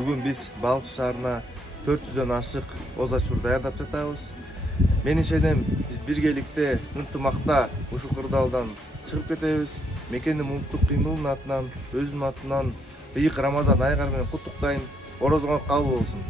Бүгүн биз Балчы шаарына 400дөн ашык оз ачуур даярдап жатабыз. Менимчеден биз биргеликте ынтымакта ушул кырдаалдан чыгып кетебиз. Мекендин улуттук кыймылынын атынан, өзүмдүн атынан ыйык Рамазан айгары менен куттуктайм. Орозуңар кабыл болсун.